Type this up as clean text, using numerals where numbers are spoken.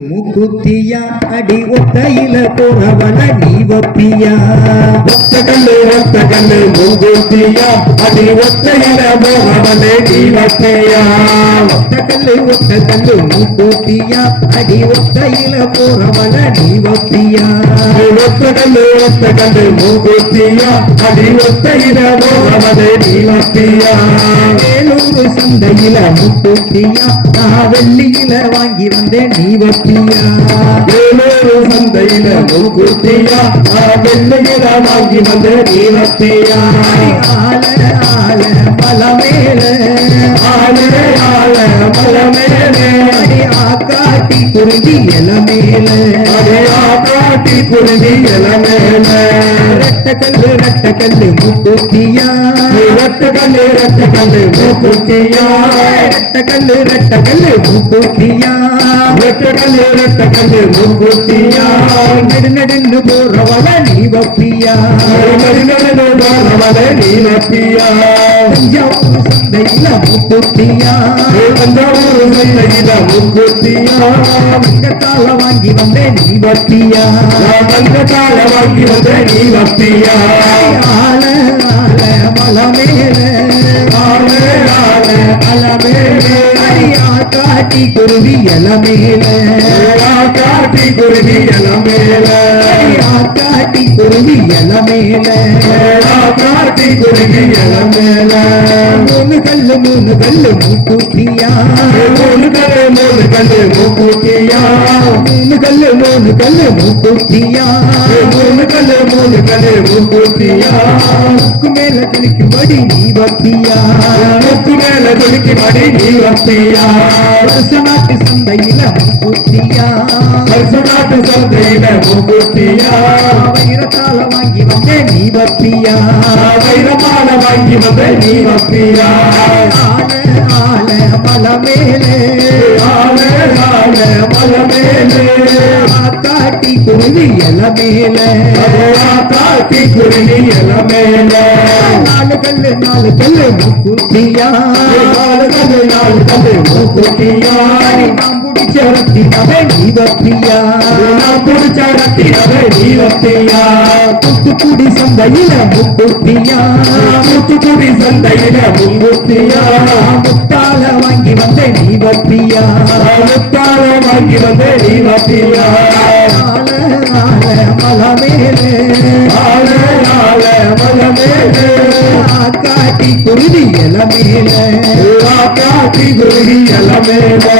முக்குத்தியா அடி ஒத்தையில போறவன நீ வப்பியா ஒத்த கல்லு முக்குத்தியா அடி ஒத்தையில போறவனே நீ வப்பியா ஒத்த கல்லு முக்குத்தியா அடி ஒத்தையில போறவன நீ வப்பியா ஒத்த கல்லு முக்குத்தியா அடி ஒத்தையில போறவனே நீ வப்பியா வேலூர் சந்தையில முக்குத்தியா நான் வெள்ளியில வாங்கி வந்தேன் நீ வப்பியா வேலூர் சந்தையில முக்குத்தியா வெள்ளையில வாங்கி வந்த நீ வப்பியா ஆல ஆல மல மேல ஆல மல மேலே அடி ஆக்காட்டி குருதி எல மேல அடையா காட்டி குருதி எல மேல ரெட்ட கல்லு முக்குத்தியா ரத்த கல்லு முக்குத்தியா ரெட்ட கல்லு முக்குத்தியா ரத்த கல்லு முக்குத்தியா நெடுநெடுன்னு போறவள நீ வப்பியா அவனை நீ வப்பியா தஞ்சாவூர் சந்தையில முக்குத்தியா தஞ்சாவூர் சந்தையில முக்குத்தியா வெங்கத்தால வாங்கி வந்தேன் நீ வப்பியா தங்கத்தால வாங்கி வந்த நீ வப்பியா ஆல ஆல மல மேல மல மேலே அடியா காட்டி குருவி எல மேல காட்டி குருதி எல மேல அடியா காட்டி குருவி எல மேல காட்டி குருதி எல மேல மூணு கல்லு முக்குத்தியா மூணு கல்லு முக்குத்தியா மூணு கல்லு முக்குத்தியா மூணு கல்லு முக்குத்தியா முக்கு மேல குளிக்கும்படி நீ வப்பியா முக்கு மேல துணிக்கு மடி நீ வப்பியா நாட்டு சந்தையில முக்குத்தியா நாட்டு சந்தையில முக்குத்தியா வைரத்தால வாங்கி வந்தேன் நீ வப்பியா வைரமால வாங்கி வந்த நீ வப்பியா ஆல ஆல மல மேலே மல மேலே காட்டி குருவி எல மேல காட்டி குருதி எல மேல நாலு கல்லு முக்குத்தியா நாலு கல்லு முக்குத்தியா நாம் பிடிச்ச ரத்தினவே நீ வப்பியா நான் புடிச்ச ரத்தினவே நீ வப்பியா தூத்துக்குடி சந்தையில முக்குத்தியா தூத்துக்குடி சந்தையில முக்குத்தியா முத்தால வாங்கி வந்தேன் நீ வப்பியா முத்தால வாங்கி வந்த நீ வப்பியா ஆல ஆல மல மேலே மல மேலே காட்டி குருவி எல மேல காட்டி குருதி எல மேலே